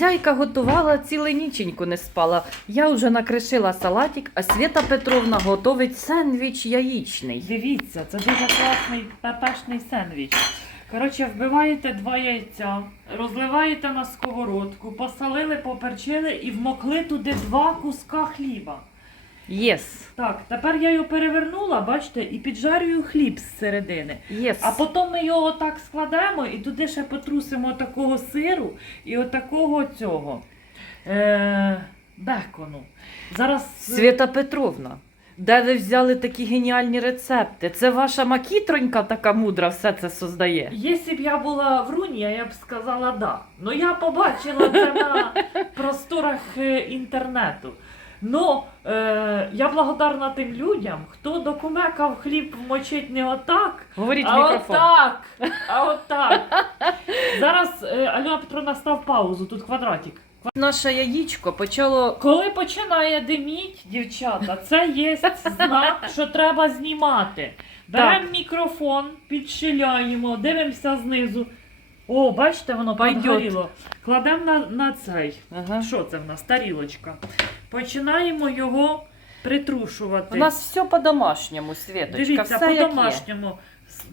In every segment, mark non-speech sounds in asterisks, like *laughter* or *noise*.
Хазяйка готувала ціле ніченьку не спала. Я вже накришила салатик, а Свята Петровна готовить сендвіч яєчний. Дивіться, це дуже класний пепешний сендвіч. Коротше, вбиваєте два яйця, розливаєте на сковородку, посолили, поперчили і вмокли туди два куска хліба. Єс. Так, тепер я його перевернула, бачите, і піджарюю хліб з середини. Єс. А потім ми його отак складемо і туди ще потрусимо такого сиру і отакого цього е- бекону. Зараз е, Свята Петровна, де ви взяли такі геніальні рецепти? Це ваша макітронька така мудра все це создає. Якщо б я була в Руні, я б сказала да. Ну я побачила це на *laughs* просторах е, інтернету. Ну, е, я благодарна тим людям, хто докумекав хліб вмочить не отак, Говоріть в а мікрофон. отак. А отак. Зараз е, Альона Петровна став паузу, тут квадратик. Наше яєчко почало. Коли починає диміть, дівчата, це є знак, що треба знімати. Беремо мікрофон, підшиляємо, дивимося знизу. О, бачите, воно Пойдет. підгоріло. Кладемо на, на цей. Ага. Що це в нас? Тарілочка. Починаємо його притрушувати. У нас все по-домашньому, Світочка. Дивіться, все як є. по-домашньому.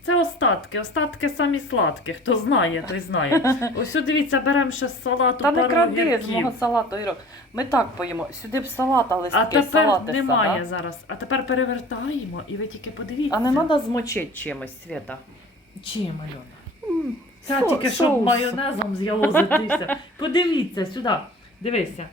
Це остатки, остатки самі сладкі. Хто знає, той знає. *laughs* Ось дивіться, беремо ще з салату Та не кради з мого салату, Іро. Ми так поїмо. Сюди б салата листки, А тепер салати немає да? зараз. А тепер перевертаємо, і ви тільки подивіться. А не треба змочити чимось, Свята. Чим, Альона? Це тільки щоб майонезом з'ялозитися. *laughs* Подивіться сюди. Дивися.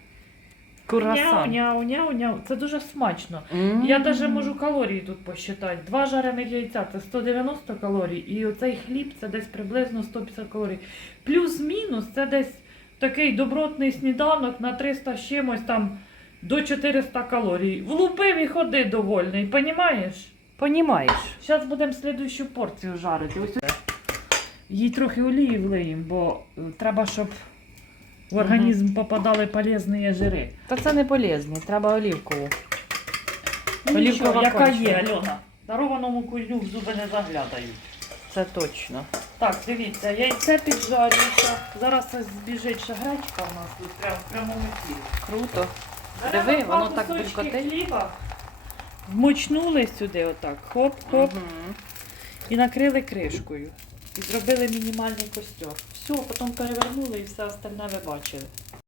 Курасан. Няу, няу, няу. Це дуже смачно. М. Я навіть можу калорії тут посчитати. Два жарених яйця це 190 калорій, і оцей хліб це десь приблизно 150 калорій. Плюс-мінус це десь такий добротний сніданок на 300 з чимось там до 400 калорій. Влупив і ходи довольний, понімаєш? Понімаєш. Зараз будемо слідущу порцію жарити. Ось їй трохи олії влиємо, бо е, треба, щоб в організм попадали полезні жири. Та це не полезно, треба олівкову. Ну, Олівкова нічого, яка кончена. є, Альона. Дарованому кузню в зуби не заглядають. Це точно. Так, дивіться, яйце піджарюється. Зараз ось збіжить ще гречка у нас тут прямо в прямому ефірі. Круто. Беремо Диви, два воно так кусочки булькотить. хліба, вмочнули сюди отак, хоп-хоп, Мгм. і накрили кришкою. І зробили мінімальний костер. Все, потім перевернули і все остальне ви бачили.